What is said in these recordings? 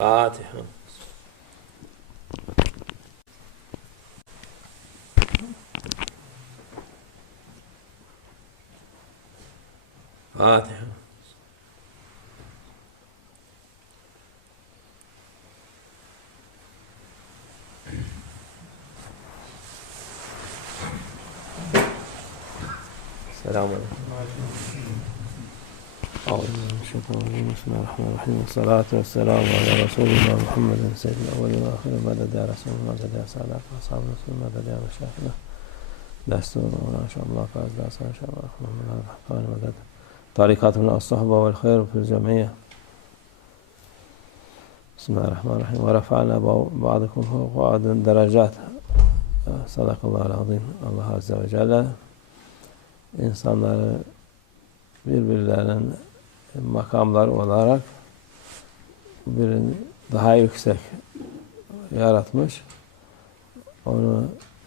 Fatiha. Fatiha. Selamun Aleyküm. بسم الله الرحمن الرحيم. والصلاة والسلام على رسول الله محمد سيد الأولين والآخرين. مدد يا رسول الله يا سادات أصحاب رسول مدد يا مشايخنا دستور شاء الله فاز إن شاء الله. الله مدد طريقتنا الصحبة والخير في الجمعية بسم الله الرحمن الرحيم. ورفعنا بعضكم فوق بعض درجات. صدق الله العظيم. Azze ve Celle insanları birbirlerinin makamları olarak birini daha yüksek yaratmış. Onu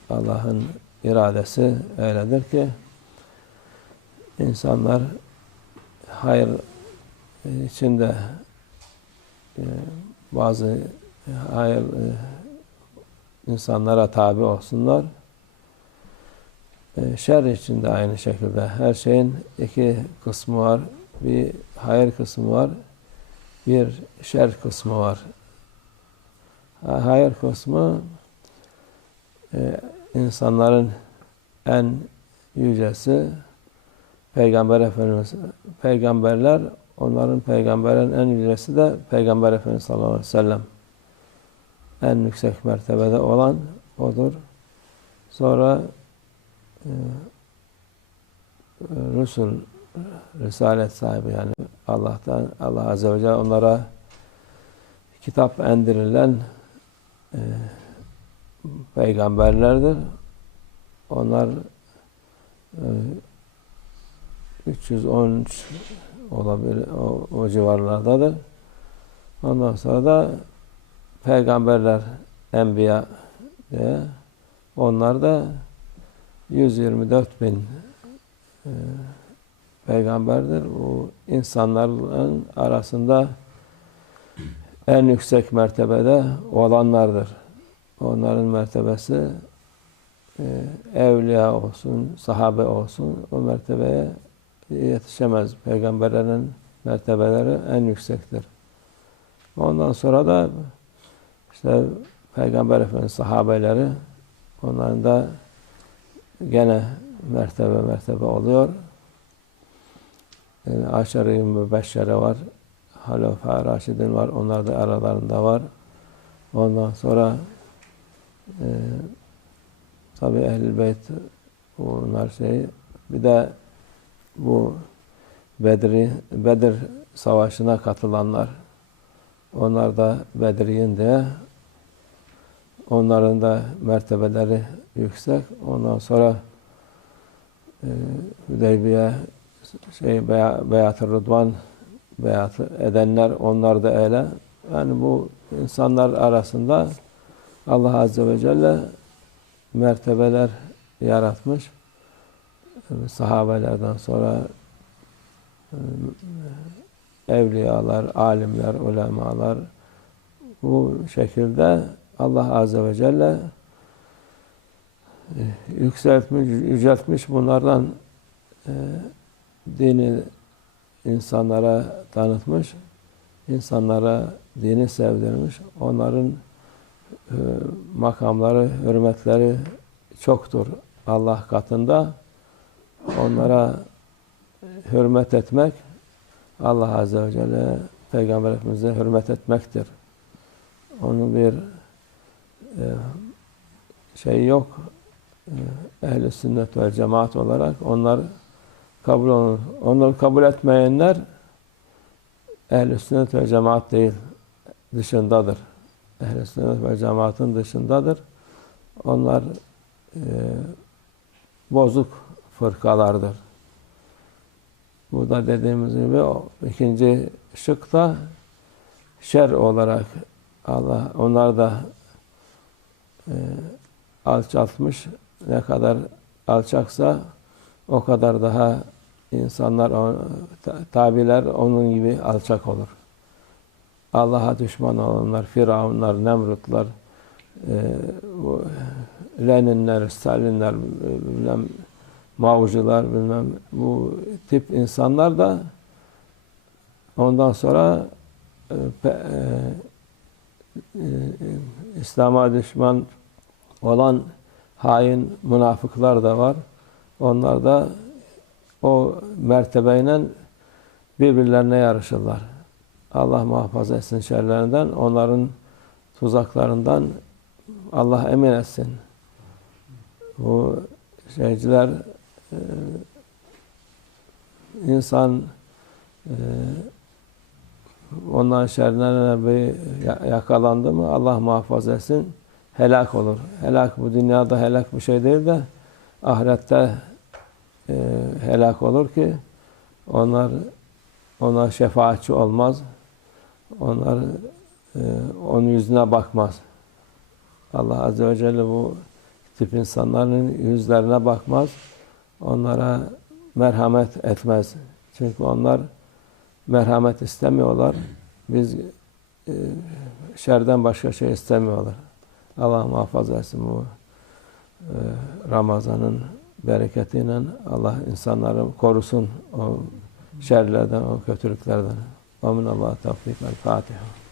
Allah'ın iradesi öyledir ki insanlar hayır içinde e, bazı hayır e, insanlara tabi olsunlar. E, Şer için de aynı şekilde. Her şeyin iki kısmı var. Bir hayır kısmı var. Bir şer kısmı var. Ha- Hayır kısmı e, insanların en yücesi Peygamber Efendimiz. Peygamberler, onların peygamberin en yücesi de Peygamber Efendimiz sallallahu aleyhi ve sellem. En yüksek mertebede olan odur. Sonra e, Resul Risalet sahibi yani Allah'tan Allah Azze ve Celle onlara kitap endirilen e, peygamberlerdir. Onlar e, 313 olabilir o, o civarlardadır. Ondan sonra da peygamberler, enbiya diye onlar da 124 bin e, peygamberdir. Bu insanların arasında en yüksek mertebede olanlardır. Onların mertebesi e, evliya olsun, sahabe olsun o mertebeye yetişemez. Peygamberlerin mertebeleri en yüksektir. Ondan sonra da işte Peygamber Efendimiz sahabeleri onların da gene mertebe mertebe oluyor. Yani Aşere-i Mübeşşere var. Halofa Raşidin var. Onlar da aralarında var. Ondan sonra e, tabi Ehl-i Beyt bunlar şey. Bir de bu Bedri, Bedir Savaşı'na katılanlar onlar da Bedriyin diye onların da mertebeleri yüksek. Ondan sonra e, Hüdeybiye şey Beya- Beyat-ı Rıdvan beyat edenler onlar da öyle. Yani bu insanlar arasında Allah Azze ve Celle mertebeler yaratmış. Sahabelerden sonra e, evliyalar, alimler, ulemalar bu şekilde Allah Azze ve Celle e, yükseltmiş, yüceltmiş bunlardan e, dini insanlara tanıtmış, insanlara dini sevdirmiş. Onların e, makamları, hürmetleri çoktur Allah katında. Onlara hürmet etmek, Allah Azze ve Celle Peygamber Efendimiz'e hürmet etmektir. Onun bir e, şey yok. E, Ehl-i sünnet ve cemaat olarak onlar kabul olunur. Onları kabul etmeyenler ehl-i sünnet ve cemaat değil, dışındadır. Ehl-i sünnet ve cemaatın dışındadır. Onlar e, bozuk fırkalardır. Bu da dediğimiz gibi o ikinci şık da şer olarak Allah onlar da e, alçaltmış. Ne kadar alçaksa o kadar daha insanlar, tabiler onun gibi alçak olur. Allah'a düşman olanlar, Firavunlar, Nemrutlar, e, Leninler, Stalinler, bilmem, Mavcılar, bilmem bu tip insanlar da ondan sonra e, e, e, İslam'a düşman olan hain münafıklar da var. Onlar da o mertebeyle birbirlerine yarışırlar. Allah muhafaza etsin şerlerinden, onların tuzaklarından Allah emin etsin. Bu şeyciler e, insan e, onların şerlerine bir ya- yakalandı mı Allah muhafaza etsin helak olur. Helak bu dünyada helak bir şey değil de ahirette e, helak olur ki onlar ona şefaatçi olmaz. Onlar e, onun yüzüne bakmaz. Allah Azze ve Celle bu tip insanların yüzlerine bakmaz. Onlara merhamet etmez. Çünkü onlar merhamet istemiyorlar. Biz e, şerden başka şey istemiyorlar. Allah muhafaza etsin bu e, Ramazan'ın bereketiyle Allah insanları korusun o şerlerden, o kötülüklerden. Amin Allah tevfik. El Fatiha.